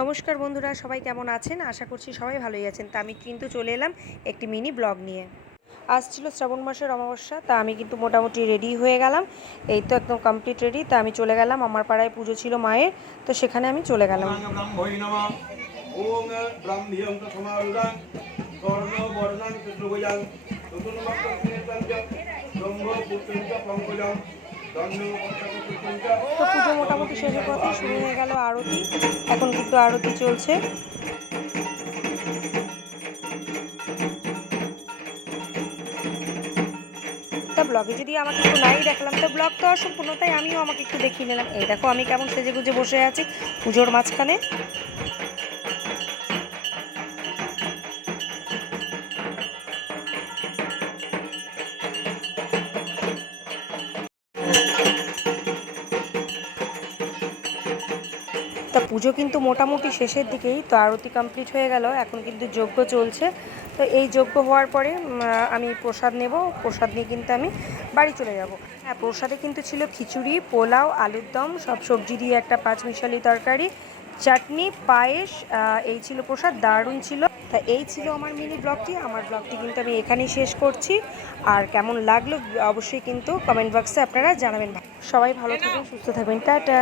নমস্কার বন্ধুরা, সবাই কেমন আছেন? আশা করছি সবাই ভালোই আছেন। তা আমি কিন্তু চলে এলাম একটি মিনি ব্লগ নিয়ে। আজ ছিল শ্রাবণ মাসের অমাবস্যা, তা আমি কিন্তু মোটামুটি রেডি হয়ে গেলাম। এই তো একদম কমপ্লিট রেডি। তা আমি চলে গেলাম, আমার পাড়ায় পুজো ছিল মায়ের, তো সেখানে আমি চলে গেলাম। তো পুজো মোটামুটি শেষের পথে শুরু হয়ে গেল আরতি। এখন কিন্তু আরতি চলছে। তা ব্লগে যদি আমাকে একটু নাই দেখলাম, তো ব্লগ তো অসম্পূর্ণ, তাই আমিও আমাকে একটু দেখিয়ে নিলাম। এই দেখো আমি কেমন সেজে গুজে বসে আছি পুজোর মাঝখানে। তা পুজো কিন্তু মোটামুটি শেষের দিকেই, তো আরতি কমপ্লিট হয়ে গেল। এখন কিন্তু যজ্ঞ চলছে। তো এই যজ্ঞ হওয়ার পরে আমি প্রসাদ নেব। প্রসাদ নিয়ে কিন্তু আমি বাড়ি চলে যাব। হ্যাঁ, প্রসাদে কিন্তু ছিল খিচুড়ি, পোলাও, আলুর দম, সব সবজি দিয়ে একটা পাঁচমিশালি তরকারি, চাটনি, পায়েস। এই ছিল প্রসাদ, দারুণ ছিল। তা এই ছিল আমার মিনি ব্লগটি। আমার ব্লগটি কিন্তু আমি এখানেই শেষ করছি। আর কেমন লাগলো অবশ্যই কিন্তু কমেন্ট বক্সে আপনারা জানাবেন। সবাই ভালো থাকবেন, সুস্থ থাকবেন, টাটা।